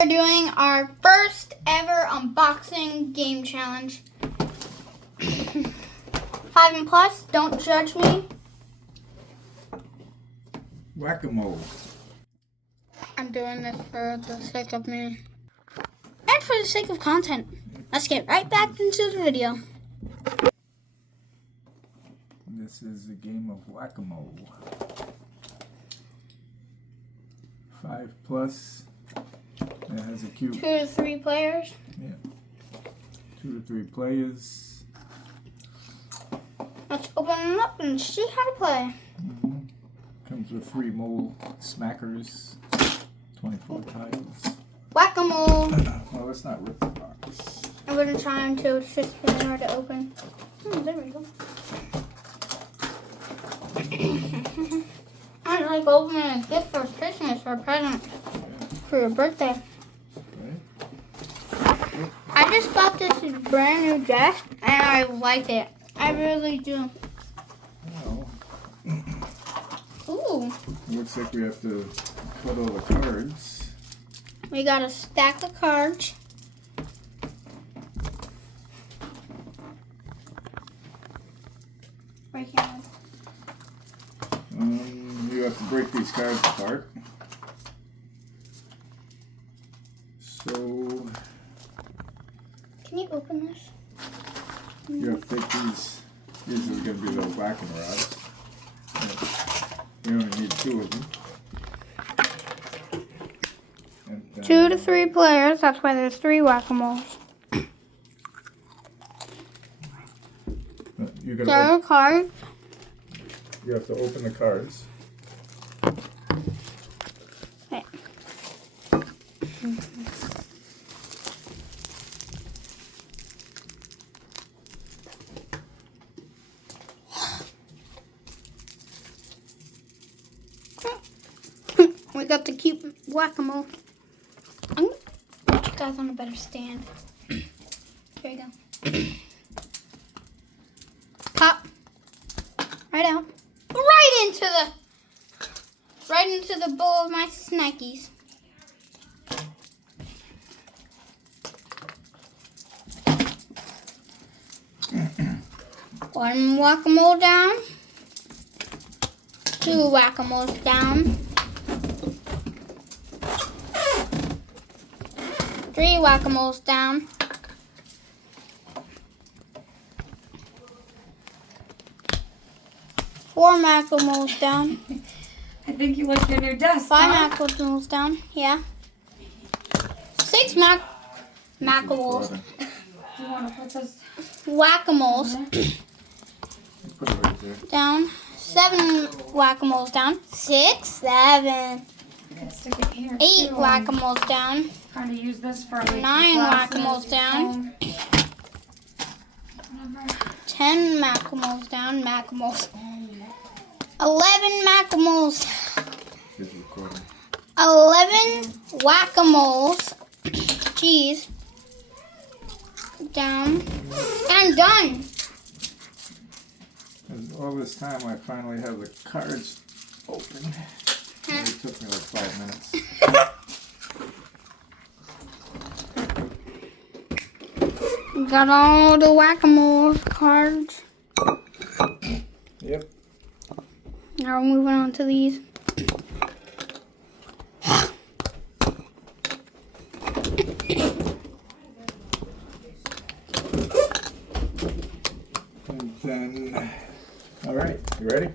We're doing our first ever unboxing game challenge. 5 and plus, don't judge me. Whack-a-mole. I'm doing this for the sake of me. And for the sake of content. Let's get right back into the video. This is a game of whack-a-mole. 5 plus. It has a cute 2 to 3 players. Yeah. 2 to 3 players. Let's open it up and see how to play. Comes with 3 mole smackers. 24 tiles. Whack-a-mole. Well, let's not rip the box. I'm going to try until it's just really hard to open. There we go. I like opening a gift for Christmas or a present for your birthday. Okay. I just got this brand new desk and I like it. I really do. Well, Ooh. looks like we have to cut all the cards. We got a stack of cards. Right here. You have to break these cards apart. So Can you open this? you have to take these. These are going to be the whacking rods. We only need 2 of them. And then 2 to 3 players. That's why there's 3 whack-a-moles. You There are cards. You have to open the cards. Right. We got the cute whack-a-mole. I'm gonna put you guys on a better stand. There you go. Pop. Right out. Right into the bowl of my Snikes. One whack-a-mole down. 2 whack-a-moles down. 3 whack-a-moles down. 4 whack-a-moles down. I think you like your new desk. 5 whack-a-moles down. Yeah. 6 whack-a-moles. You want to put this? Whack-a-moles Put it right there. down. 7 whack-a-moles down. 6, 7. You can stick it here. 8 too. whack-a-moles down. Trying to use this for like 9 glasses, whack-a-moles down. phone, whatever. 10 whack-a-moles down. Whack-a-moles. 11 whack-a-moles. Here's the recording. 11 whack-a-moles. Jeez. Down. And done. And all this time, I finally have the cards open. It took me like 5 minutes. Got all the whack-a-mole cards. Yep. Now we're moving on to these. And then, all right, you ready?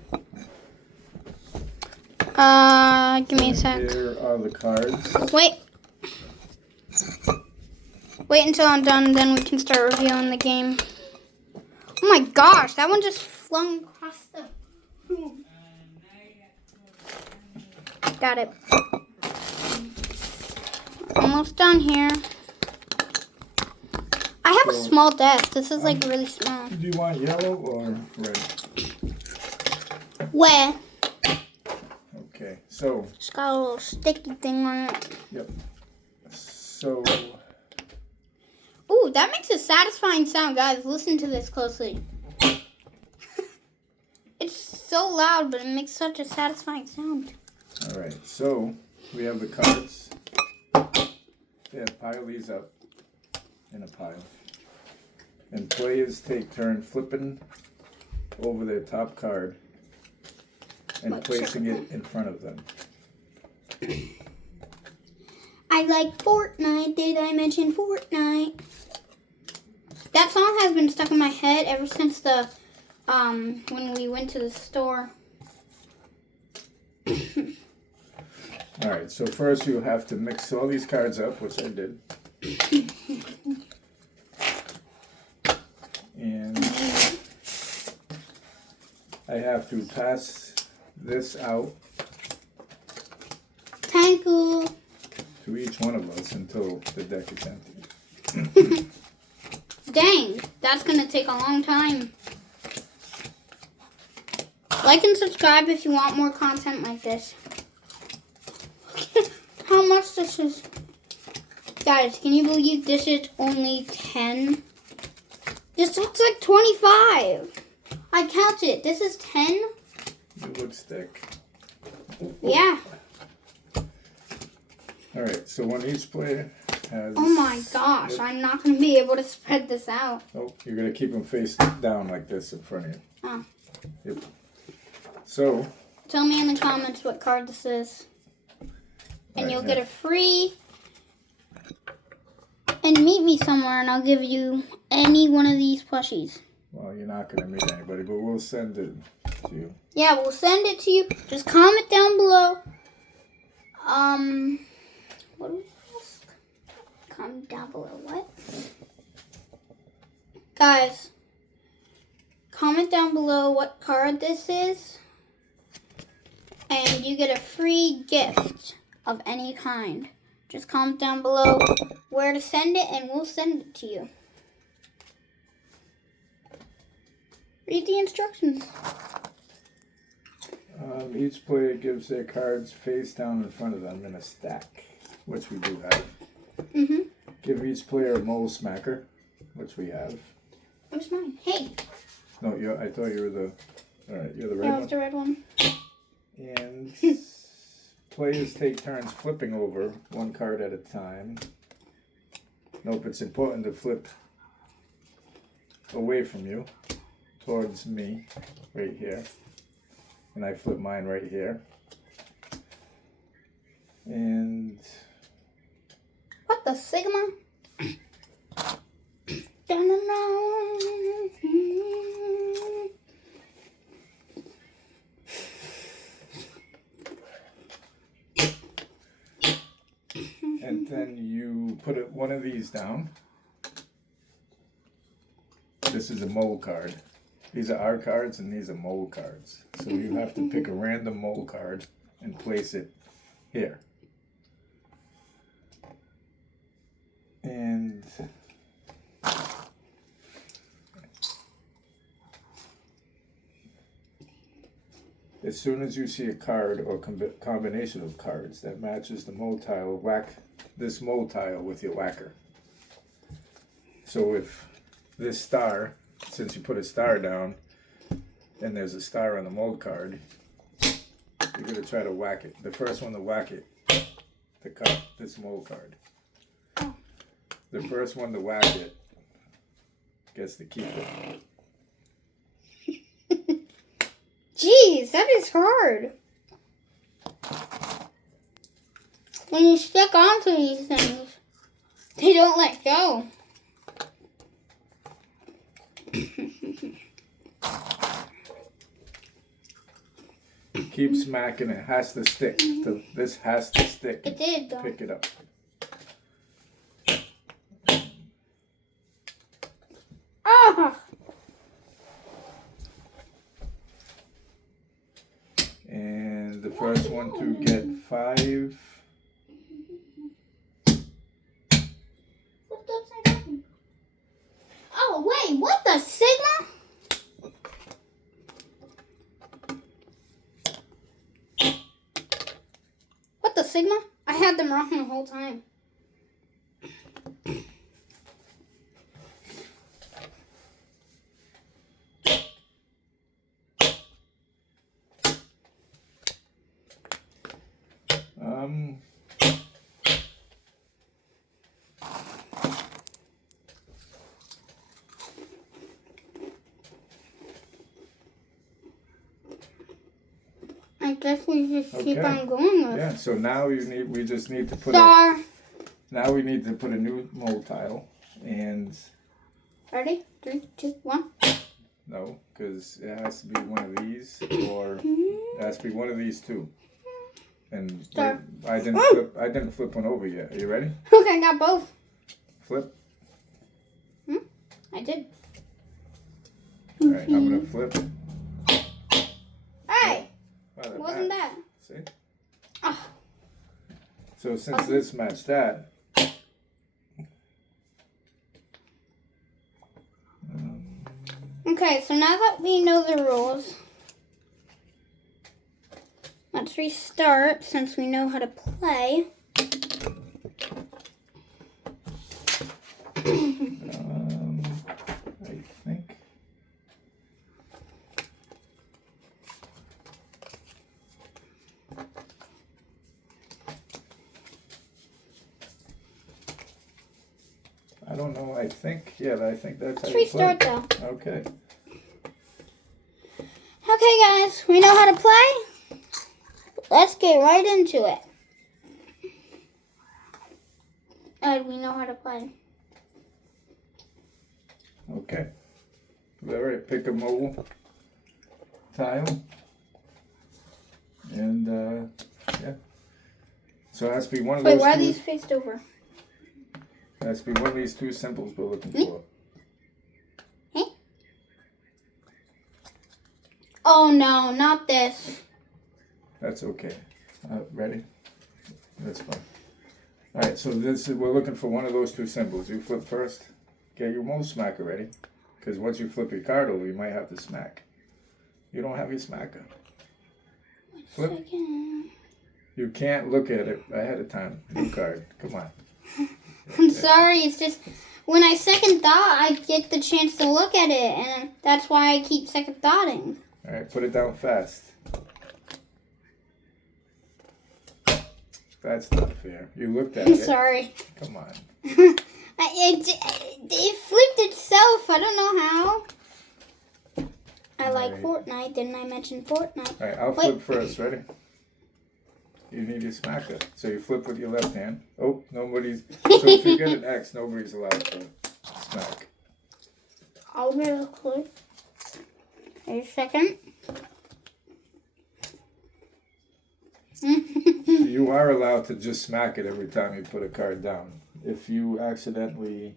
Give me a sec. Here are the cards. Wait. Wait until I'm done, then we can start reviewing the game. Oh my gosh, that one just flung across the room. Got it. Almost done here. I have a small desk. This is like really small. Do you want yellow or red? Where? Okay, so, It's got a little sticky thing on it. yep. So, Ooh, that makes a satisfying sound, guys. Listen to this closely. It's so loud, but it makes such a satisfying sound. all right, so we have the cards. Yeah, pile these up in a pile. And players take turn flipping over their top card and placing it in front of them. I like Fortnite. Did I mention Fortnite? That song has been stuck in my head ever since the when we went to the store. Alright, so first you have to mix all these cards up, which I did. And I have to pass this out Thank you. to each one of us until the deck is empty. Dang, that's gonna take a long time. Like and subscribe if you want more content like this. How much this is? Guys, can you believe this is only 10? This looks like 25. I counted. This is 10? You look thick. Yeah. Alright, so when each player has... Oh my gosh, Yep. I'm not going to be able to spread this out. Oh, you're going to keep them face down like this in front of you. Oh. Yep. So... Tell me in the comments what card this is. And you'll get a free... And meet me somewhere and I'll give you any one of these plushies. Well, you're not going to meet anybody, but we'll send it to you. Yeah, we'll send it to you. Just comment down below. What do we ask? Comment down below. What? Guys, comment down below what card this is. And you get a free gift of any kind. Just comment down below where to send it and we'll send it to you. Read the instructions. Each player gives their cards face down in front of them in a stack, which we do have. Mm-hmm. Give each player a mole smacker, which we have. Where's mine? Hey. No, I thought you were the... Alright, you're the red That one. was the red one. And players take turns flipping over one card at a time. Nope, it's important to flip away from you towards me right here. And I flip mine right here. And What the Sigma? and then you put one of these down. This is a mole card. These are our cards and these are mole cards. So you have to pick a random mole card and place it here. And as soon as you see a card or combination of cards that matches the mole tile, whack this mole tile with your whacker. So if this star, since you put a star down and there's a star on the mold card, you're going to try to whack it. The first one to whack it, to cut this mold card. The first one to whack it gets to keep it. Jeez, that is hard. When you stick onto these things, they don't let go. Keep smacking it. Has to stick. This has to stick. It did, though. Pick it up. Ah! And the first one to get 5. Flipped upside down. Oh, wait, what the Sigma? What the Sigma? I had them wrong the whole time. I guess we just keep Okay. on going with Yeah, so now we just need to put star. now we need to put a new mold tile, and Ready? 3, 2, 1. no, because it has to be one of these, or it has to be one of these two. And Star. I didn't flip one over yet. Are you ready? Okay, I got both. Flip. I did. All right, I'm gonna flip. Hey, Wow, that wasn't matched. that? See? Oh. So since this matched that, Okay, so now that we know the rules, let's restart since we know how to play. I think. I don't know. I think that's how Let's you restart play. though. Okay. Okay, guys, we know how to play. Let's get right into it. And we know how to play. Okay. All right. Pick a mobile tile, and yeah. So it has to be one of Wait, those why are two. these faced over? It has to be one of these two symbols we're looking Me? for. Oh no, not this. That's okay. Ready? That's fine. All right, so we're looking for one of those two symbols. You flip first. Get your mold smacker ready, because once you flip your card over, you might have to smack. You don't have your smacker. Flip. Second. You can't look at it ahead of time. New card. Come on. I'm sorry, it's just when I second thought, I get the chance to look at it, and that's why I keep second thoughting. All right, put it down fast. That's not fair. You looked at I'm it. sorry. Come on. It flipped itself. I don't know how. I like Right. Fortnite. Didn't I mention Fortnite? All right, I'll Wait. flip first. Ready? You need your smacker. So you flip with your left hand. Oh, nobody's. So if you get an X, nobody's allowed to smack. I'll get a clue. Wait a second. You are allowed to just smack it every time you put a card down. If you accidentally.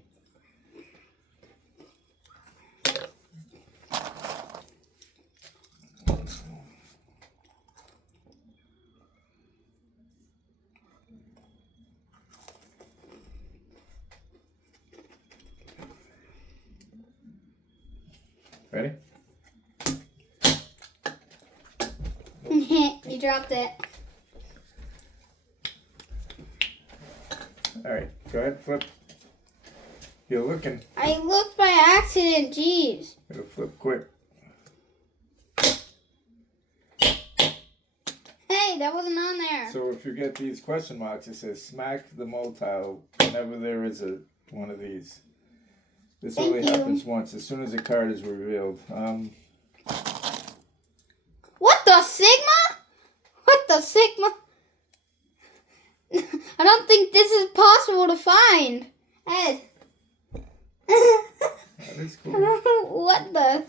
Ready? You dropped it. All right, go ahead, flip. You're looking. I looked by accident. Jeez. Gotta flip quick. Hey, that wasn't on there. So if you get these question marks, it says smack the mold tile whenever there is one of these. This Thank only you. happens once, as soon as a card is revealed. What the Sigma? What the Sigma? I don't think this is possible to find. Ed. That is cool. What the?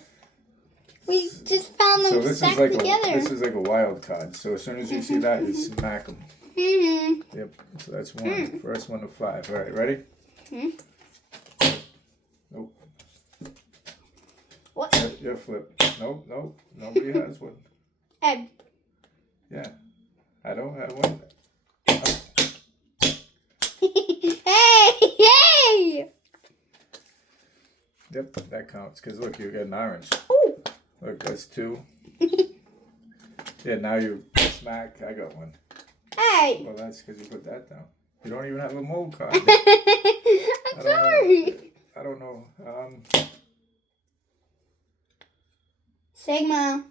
We just found them So this stacked is like together. this is like a wild card. So as soon as you see that, you smack them. Mm-hmm. Yep. So that's one. First one of 5. All right, ready? Nope. What? Your flip. Nope. Nobody has one. Ed. Yeah. I don't have one. Hey! Yep, that counts. Because look, you got an orange. Ooh. Look, that's 2. Yeah, now you smack. I got one. Hey! Well, that's because you put that down. You don't even have a mold card. I'm sorry. I don't know. Sigma.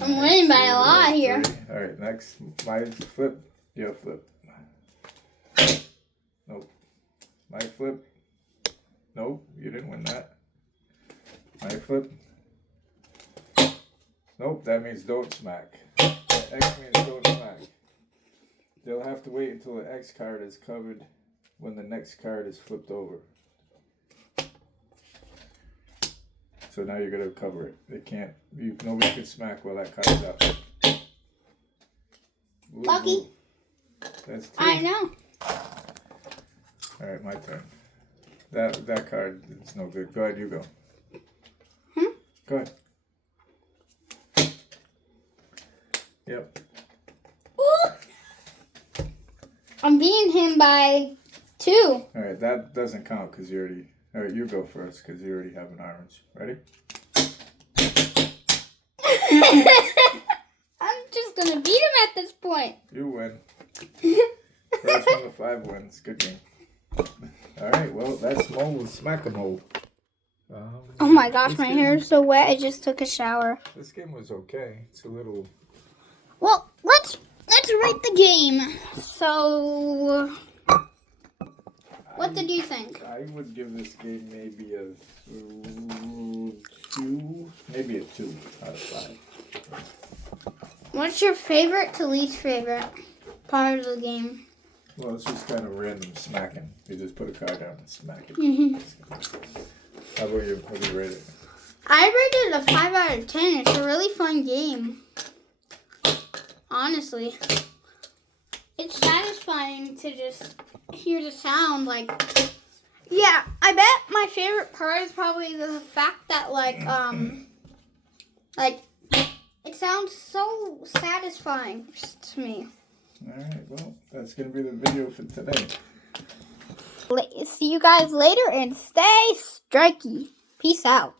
I'm winning by a lot here. All right, next. My flip. Your flip. Nope. My flip. Nope, you didn't win that. My flip. Nope, that means don't smack. X means don't smack. They'll have to wait until the X card is covered when the next card is flipped over. So now you're gonna cover it. They can't. Nobody can smack while that card's up. Ooh, Lucky. ooh. That's 2. I know. All right, my turn. That card is no good. Go ahead, you go. Go ahead. Yep. Ooh. I'm beating him by 2. All right, that doesn't count because you already. All right, you go first because you already have an orange. Ready? I'm just gonna beat him at this point. You win. First one to 5 wins. Good game. All right, well, that's Smack-a-mole. Oh my gosh, my hair is so wet. I just took a shower. This game was okay. It's a little. Well, let's rate the game. So, what did you think? I would give this game maybe a 2, maybe a 2 out of 5. What's your favorite to least favorite part of the game? Well, it's just kind of random smacking. You just put a card down and smack it. How about you? How do you rate it? I rated it a 5 out of 10. It's a really fun game. Honestly. It's satisfying to just hear the sound. Like, yeah, I bet my favorite part is probably the fact that, like, it sounds so satisfying to me. All right, well, that's going to be the video for today. See you guys later and stay strikey. Peace out.